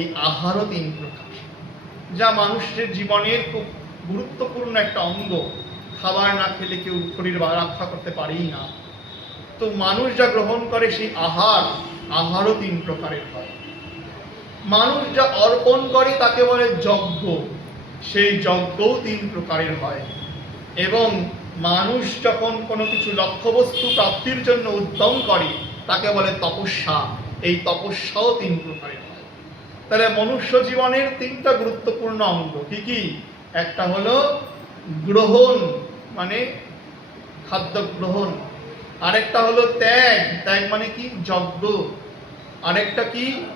এই আহারও তিন প্রকার, যা মানুষের জীবনের খুব গুরুত্বপূর্ণ একটা অঙ্গ। খাবার না খেলে কেউ শরীর রক্ষা করতে পারেই না। তো মানুষ যা গ্রহণ করে সেই আহারও তিন প্রকারের হয়। মানুষ যা অর্পণ করে তাকে বলে যজ্ঞ, সেই যজ্ঞও তিন প্রকারের হয়। এবং মানুষ যখন কোনো কিছু লক্ষ্যবস্তু প্রাপ্তির জন্য উদ্যম করে তাকে বলে তপস্যা, এই তপস্যাও তিন প্রকারের হয়। তাহলে মনুষ্য জীবনের তিনটা গুরুত্বপূর্ণ অঙ্গ কি কি? একটা হলো গ্রহণ, মানে খাদ্য গ্রহণ। আরেকটা হলো ত্যাগ, ত্যাগ মানে কি? যজ্ঞ।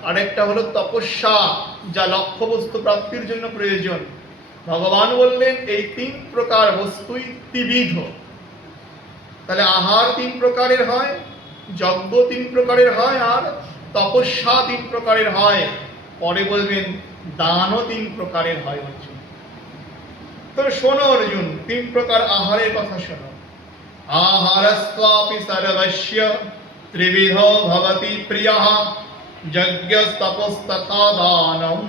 আরেকটা হলো তপস্যা, যা লক্ষ্যবস্তু প্রাপ্তির জন্য প্রয়োজন। ভগবান বললেন এই তিন প্রকার বস্তুই ত্রিবিধ। তাহলে আহার তিন প্রকারের হয়, যজ্ঞ তিন প্রকারের হয়, আর তপস্যা তিন প্রকারের হয়। পরে বলবেন দানও তিন প্রকারের হয় অর্জুন। তো শোনো অর্জুন, তিন প্রকার আহারের কথা শোনো। আহারস্ত্বাপি সর্বস্য ত্রিবিধ ভবতি প্রিয়ঃ যজ্ঞস্তপস্তথা দানম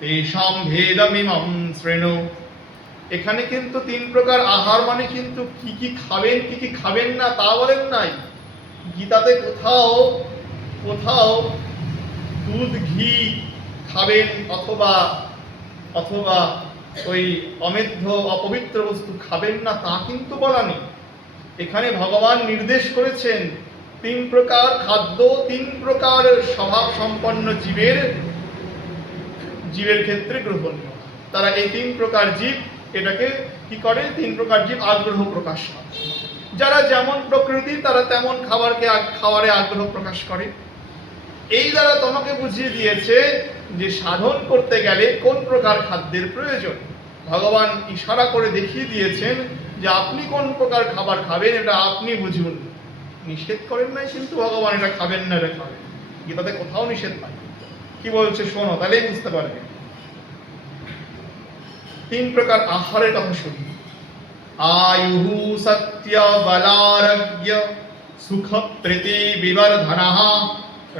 তেষাং ভেদমিমং শৃণু। এখানে কিন্তু তিন প্রকার আহার মানে কিন্তু কি কি খাবেন কি কি খাবেন না তা বলেন নাই। গীতাতে কোথাও কোথাও দুধ ঘি খাবেন অথবা ওই অমেধ্য অপবিত্র বস্তু খাবেন না তা কিন্তু বলা নেই। এখানে ভগবান নির্দেশ করেছেন তিন প্রকার খাদ্য তিন প্রকার স্বভাব সম্পন্ন জীবের ক্ষেত্রে গ্রহণীয়। তারা এই তিন প্রকার জীব এটাকে কি করে? তিন প্রকার জীব আগ্রহ প্রকাশ করে। যারা যেমন প্রকৃতি তারা তেমন খাবারে আগ্রহ প্রকাশ করে। এই দ্বারা তোমাকে বুঝিয়ে দিয়েছে যে সাধন করতে গেলে কোন প্রকার খাদ্যের প্রয়োজন। ভগবান ইশারা করে দেখিয়ে দিয়েছেন যে আপনি কোন প্রকার খাবার খাবেন এটা আপনি বুঝুন। নিষেধ করেন নাই কিন্তু ভগবান এটা খাবেন না এটা খাবেন, গীতাতে কোথাও নিষেধ নাই। কি বলছে শোনো, তাহলেই বুঝতে পারবে। তিন প্রকার আহারের কথা শুনি। আয়ুঃ সত্য বলারোগ্য সুখ প্রীতি বিবর্ধনঃ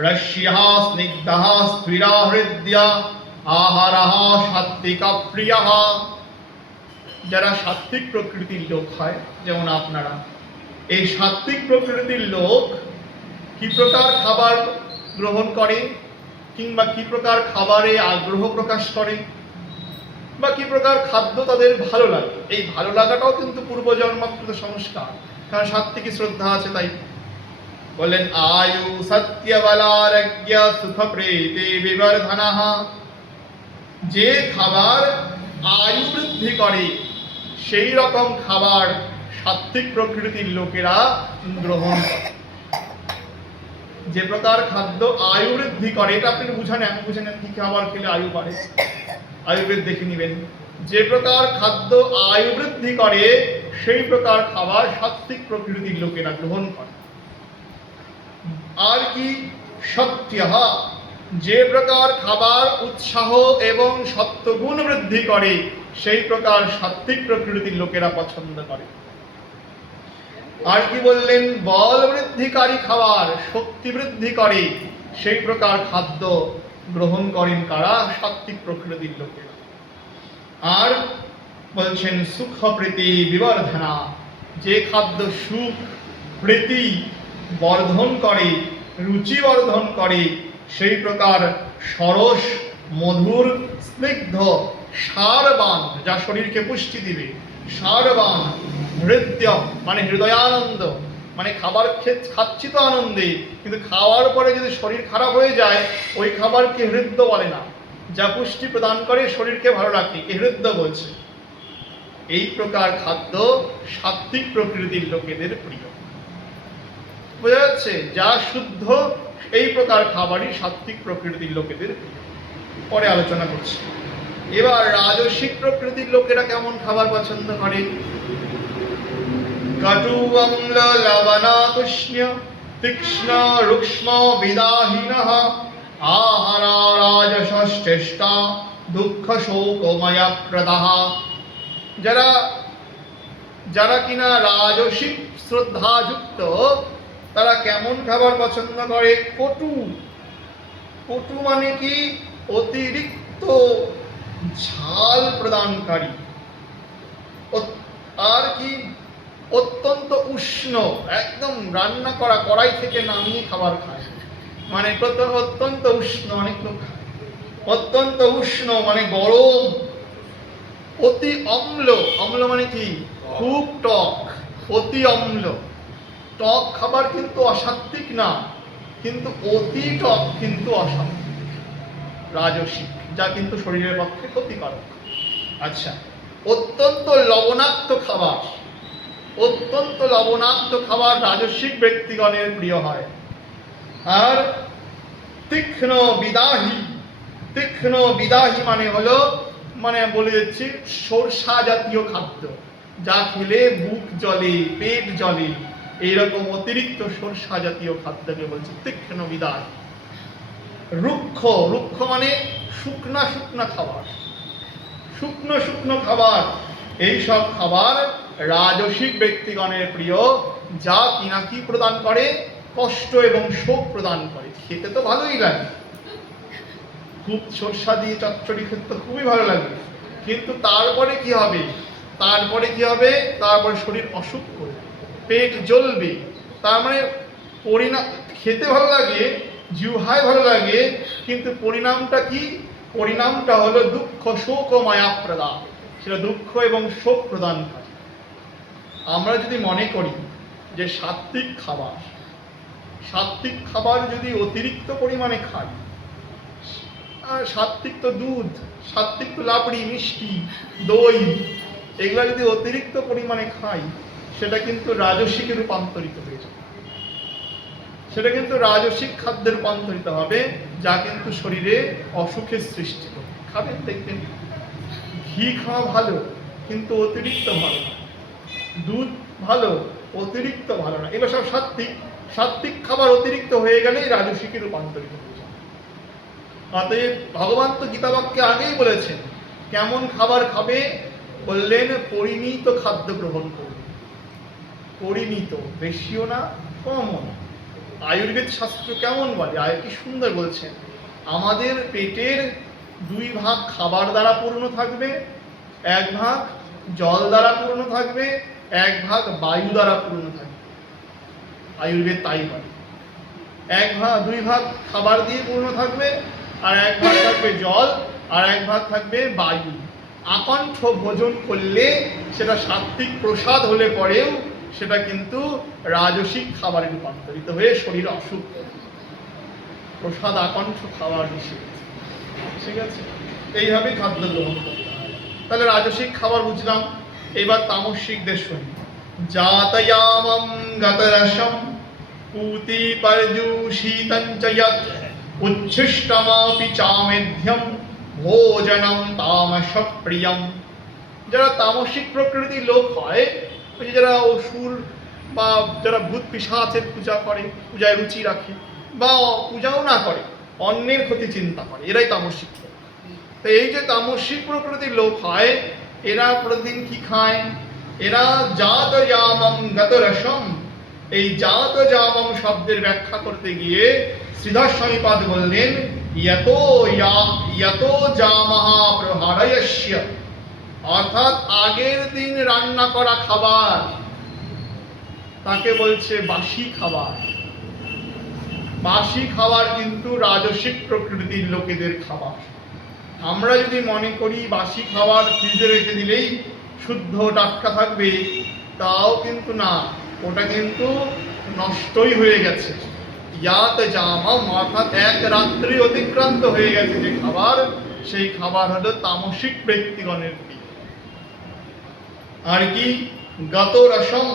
রস্যঃ স্নিগ্ধঃ স্থিরা হৃদয়া আহারঃ সাত্ত্বিক প্রিয়ঃ। যারা সাত্ত্বিক প্রকৃতির লোক হয়, যেমন আপনারা, এই সাত্ত্বিক প্রকৃতির লোক কি প্রকার খাবার গ্রহণ করে, কিংবা কি প্রকার খাবারে আগ্রহ প্রকাশ করে, বা কি প্রকার খাদ্য তাদের ভালো লাগে। এই ভালো লাগাটাও কিন্তু পূর্বজন্মাকৃত সংস্কার, কারণ সাত্ত্বিকী শ্রদ্ধা আছে। তাই বললেন আয়ু সত্য বলারোগ্য সুখ প্রীতি বিবর্ধনঃ। যে খাবার আয়ু বৃদ্ধি করে সেই রকম খাবার সাত্ত্বিক প্রকৃতির লোকেরা গ্রহণ করে। যে প্রকার খাদ্য আয়ু বৃদ্ধি করে, এটা আপনি বুঝে নেন কি খাবার খেলে আয়ু বাড়ে, আয়ুর্বেদ দেখে নিবেন। যে প্রকার খাদ্য আয়ু বৃদ্ধি করে সেই প্রকার খাবার সাত্ত্বিক প্রকৃতির লোকেরা গ্রহণ করে। আর কি? সত্যঃ, যে প্রকার খাবার উৎসাহ এবং সত্ত্বগুণ বৃদ্ধি করে সেই প্রকার সাত্ত্বিক প্রকৃতির লোকেরা পছন্দ করে। আর কি বললেন? বল বৃদ্ধিকারী খাবার, শক্তি বৃদ্ধি করে সেই প্রকার খাদ্য গ্রহণ করেন কারা? সাত্ত্বিক প্রকৃতির লোকেরা। আর বলছেন সুখ প্রীতি বিবর্ধনা, যে খাদ্য সুখ প্রীতি বর্ধন করে, রুচি বর্ধন করে সেই প্রকার সরস মধুর স্নিগ্ধ সারবান, যা শরীরকে পুষ্টি দিবে, সারবান হৃদ্য মানে হৃদয়ানন্দ, মানে খাবার খাচ্ছি তো আনন্দে, কিন্তু খাওয়ার পরে যদি শরীর খারাপ হয়ে যায় ওই খাবারকে হৃদ্য বলে না। যা পুষ্টি প্রদান করে শরীরকে ভালো রাখে কে হৃদ্য বলছে। এই প্রকার খাদ্য সাত্ত্বিক প্রকৃতির লোকেদের প্রিয়। বোঝা যাচ্ছে? যা শুদ্ধ এই প্রকার খাবারই সাত্ত্বিক প্রকৃতির লোকেদের প্রিয়। পরে আলোচনা করছি। এবার রাজসিক প্রকৃতির লোকেরা কেমন খাবার পছন্দ করে? কটু অম্ল লবণাতুষ্ণ তীক্ষ্ণ রুক্ষ্ম বিদাহীনঃ আহারা রাজসশ্চেষ্টা দুঃখ শোকময় প্রদাহ। যারা কিনা রাজসিক শ্রদ্ধাযুক্ত তারা কেমন খাবার পছন্দ করে? কটু। কটু মানে কি? অতিরিক্ত ঝাল প্রদানকারী, আর কি অত্যন্ত উষ্ণ, একদম রান্না করা কড়াই থেকে নামিয়ে খাবার খায়, মানে অত্যন্ত উষ্ণ, অনেক লোক অত্যন্ত উষ্ণ মানে গরম। অতি অম্ল, অম্ল মানে কি খুব টক, অতি অম্ল। টক খাবার কিন্তু অসাত্বিক না, কিন্তু অতি টক কিন্তু অসাত্বিক, রাজসিক, যা কিন্তু শরীরের পক্ষে ক্ষতিকারক। আচ্ছা, অত্যন্ত লবণাক্ত খাবার, অত্যন্ত লবণাক্ত খাবার রাজসিক ব্যক্তিগণের প্রিয় হয়। আর তীক্ষ্ণ বিদাহী, তীক্ষ্ণ বিদাহী মানে হলো, মানে বলে দিচ্ছি, সরষা জাতীয় খাদ্য, যা খেলে মুখ জ্বলে, পেট জ্বলে, এইরকম অতিরিক্ত সরষা জাতীয় খাদ্যকে বলছে তীক্ষ্ণ বিদাহী। রুক্ষ, রুক্ষ মানে শুকনা শুকনা খাবার, শুকনো শুকনো খাবার, এই সব খাবার রাজসিক ব্যক্তিগণের প্রিয়, যা কিনা কি প্রদান করে, কষ্ট এবং শোক প্রদান করে। খেতে তো ভালোই লাগে, খুব সরষা দিয়ে চচ্চড়ি খেতে তো খুবই ভালো লাগে, কিন্তু তারপরে কি হবে, তারপরে কি হবে, তারপরে শরীর অসুখ করবে, পেট জ্বলবে। তার মানে পরিণাম, খেতে ভালো লাগে, জিহ্বায় ভালো লাগে, কিন্তু পরিণামটা কি, পরিণামটা হলো দুঃখ শোক ও মায়া প্রদান, সেটা দুঃখ এবং শোক প্রদান করে। আমরা যদি মনে করি যে সাত্ত্বিক খাবার, সাত্ত্বিক খাবার যদি অতিরিক্ত পরিমাণে খাই, আর সাত্ত্বিক তো দুধ, সাত্ত্বিক তো লাবড়ি, মিষ্টি, দই, এগুলা যদি অতিরিক্ত পরিমাণে খাই, সেটা কিন্তু রাজসিকে রূপান্তরিত হয়ে যাবে, সেটা কিন্তু রাজসিক খাদ্যে রূপান্তরিত হবে, যা কিন্তু শরীরে অসুখের সৃষ্টি করবে। খাবেন, দেখবেন ঘি খাওয়া ভালো, কিন্তু অতিরিক্ত ভালো না, দুধ ভালো, অতিরিক্ত ভালো না, এবার সব সাত্ত্বিক, সাত্ত্বিক খাবার অতিরিক্ত হয়ে গেলেই রাজসিকে রূপান্তরিত হয়ে যাবে। অতএব ভগবান তো গীতাবাক্যে আগেই বলেছেন কেমন খাবার খাবে, বললেন পরিমিত খাদ্য গ্রহণ করবে, পরিমিত, বেশিও না কমও না। আয়ুর্বেদ শাস্ত্র কেমন বলে, কি সুন্দর বলছেন, আমাদের পেটের 2 ভাগ খাবার দ্বারা পূর্ণ থাকবে, 1 ভাগ জল দ্বারা পূর্ণ থাকবে, 1 ভাগ বায়ু দ্বারা পূর্ণ থাকবে। আয়ুর্বেদ তাই বলে, 2 ভাগ খাবার দিয়ে পূর্ণ থাকবে, আর 1 ভাগ থাকবে জল, আর 1 ভাগ থাকবে বায়ু। আকণ্ঠ ভোজন করলে সেটা সাত্ত্বিক প্রসাদ হলে পরেও সেটা কিন্তু রাজসিক খাবারে রূপান্তরিত হয়ে শরীর অসুখ করে। প্রসাদ আকণ্ঠ খাবার নিষেধ, ঠিক আছে? এইভাবেই খাদ্য গ্রহণ করতে হয়। তাহলে রাজসিক খাবার বুঝলাম, এবার তামসিকদের শুনি। জাতয়ামম গতরসম পুতি পর্যুষিতঞ্চ যৎ উচ্ছিষ্টমাপি চামেধ্যম ভোজনম তামস প্রিয়ম। যারা তামসিক প্রকৃতির লোক হয়, ওই যারা অসুর বা যারা ভূত পিশাচের পূজা করে, পূজায় রুচি রাখে, বা পূজাও না করে, অন্যের ক্ষতি চিন্তা করে, এরাই তামসিক লোক। তো এই যে তামসিক প্রকৃতির লোক হয়, এরা প্রতিদিন কি খায়, এরা জাত জামম গত রসম। এই জাত জামম শব্দের ব্যাখ্যা করতে গিয়ে শ্রীধর স্বামীপাদ বললেন ইয়তো জামহ প্রহারয়স্য, অর্থাৎ আগের দিন রান্না করা খাবার, তাকে বলছে বাসি খাবার। বাসি খাবার কিন্তু রাজসিক প্রকৃতির লোকেদের খাবার। আমরা যদি মনে করি বাসি খাবার ফ্রিজে রেখে দিলেই শুদ্ধ টাটকা থাকবে, তাও কিন্তু না, ওটা কিন্তু নষ্টই হয়ে গেছে। ইয়াত জামম, অর্থাৎ 1 রাত্রি অতিক্রান্ত হয়ে গেছে যে খাবার, সেই খাবার হলো তামসিক ব্যক্তিগণের প্রিয়। আর কি গত রসম,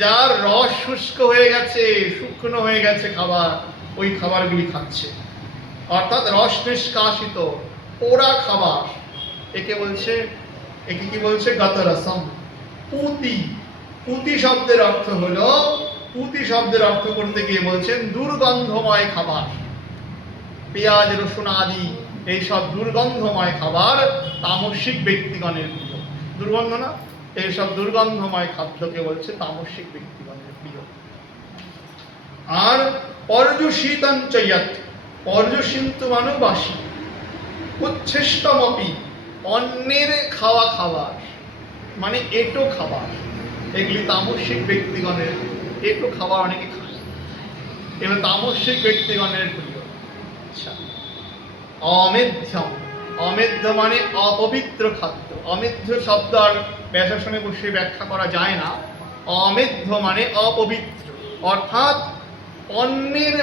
যার রস শুষ্ক হয়ে গেছে, শুকনো হয়ে গেছে খাবার, ওই খাবারগুলি খাচ্ছে, অর্থাৎ রস নিষ্কাশিত পোড়া খাবার, একে কি বলছে গত রসম। পুতি, পুতি শব্দের অর্থ হলো, পুতি শব্দের অর্থ করতে গিয়ে বলছেন দুর্গন্ধময় খাবার, পেঁয়াজ রসুন আদি এইসব দুর্গন্ধময় খাবার তামসিক ব্যক্তিগণের প্রিয়। দুর্গন্ধ না, এইসব দুর্গন্ধময় খাদ্যকে বলছে তামসিক ব্যক্তিগণের প্রিয়। আর পর্যুষিতঞ্চ যৎ, পর্যুষিত মানে বাসি, উচ্ছিষ্টমপি, অন্যের খাওয়া খাবার, মানে এঁটো খাবার, এগুলি তামসিক ব্যক্তিগণের, এঁটো খাবার অনেকে খায়, এগুলো তামসিক ব্যক্তিগণের প্রিয়। আচ্ছা, অমেধ্যম, অমেধ্য মানে অপবিত্র খাদ্য। অমেধ্য শব্দ আর ব্যাসাসনে বসে ব্যাখ্যা করা যায় না। অমেধ্য মানে অপবিত্র, অর্থাৎ অন্যের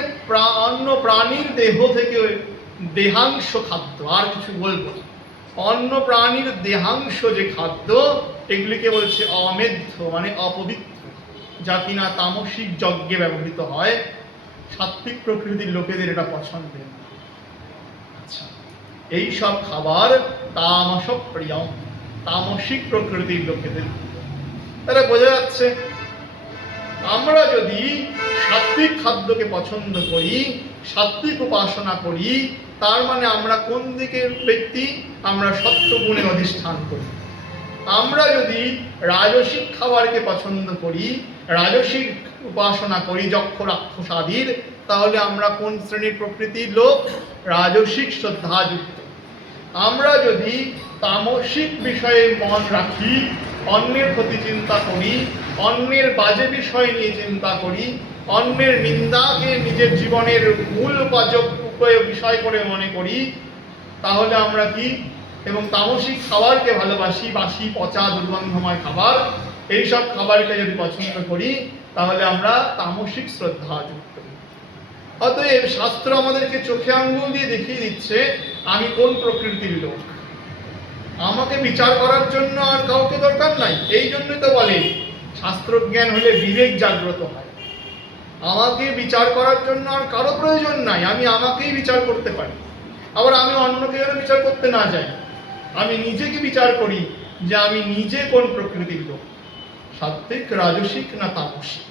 অন্য প্রাণীর দেহ থেকে দেহাংশ খাদ্য, আর কিছু বলবো না। অন্য প্রাণীর দেহাংশ যে খাদ্য, এগুলিকে বলছে অমেধ্য মানে অপবিত্র, যা কিনা তামসিক যজ্ঞে ব্যবহৃত হয়। সাত্ত্বিক প্রকৃতির লোকেদের এটা পছন্দের। আচ্ছা, এই সব খাবার তামস প্রিয়ম, তামসিক প্রকৃতির লোকেদের। তাহলে বোঝা যাচ্ছে আমরা যদি সাত্ত্বিক খাদ্যকে পছন্দ করি, সাত্ত্বিক উপাসনা করি, তার মানে আমরা কোন দিকের ব্যক্তি? আমরা সত্যগুণে অধিষ্ঠান করি। আমরা যদি রাজসিক খাবারকে পছন্দ করি, রাজসিক উপাসনা করি যক্ষ রাক্ষস আদির, তাহলে আমরা কোন শ্রেণীর প্রকৃতির লোক? রাজসিক শ্রদ্ধাযুক্ত। আমরা যদি তামসিক বিষয়ে মন রাখি, অন্যের প্রতি চিন্তা করি, অন্যের বাজে বিষয় নিয়ে চিন্তা করি, অন্যের নিন্দাকে নিজের জীবনের মূল বিষয় করে মনে করি, তাহলে আমরা কি? এবং তামসিক খাবারকে ভালোবাসি, বাসি পচা দুর্গন্ধময় খাবার, এইসব খাবারকে যদি পছন্দ করি, তাহলে আমরা তামসিক শ্রদ্ধাযুক্ত। অতএব শাস্ত্র আমাদেরকে চোখে আঙ্গুল দিয়ে দেখিয়ে দিচ্ছে আমি কোন প্রকৃতির লোক। আমাকে বিচার করার জন্য আর কাউকে দরকার নাই। এই জন্যই তো বলে শাস্ত্রজ্ঞান হলে বিবেক জাগ্রত হয়। আমাকে বিচার করার জন্য আর কারো প্রয়োজন নাই, আমি আমাকেই বিচার করতে পারি। আবার আমি অন্যকে যেন বিচার করতে না যাই, আমি নিজেকে বিচার করি যে আমি নিজে কোন প্রকৃতির লোক, সাত্ত্বিক, রাজসিক না তামসিক।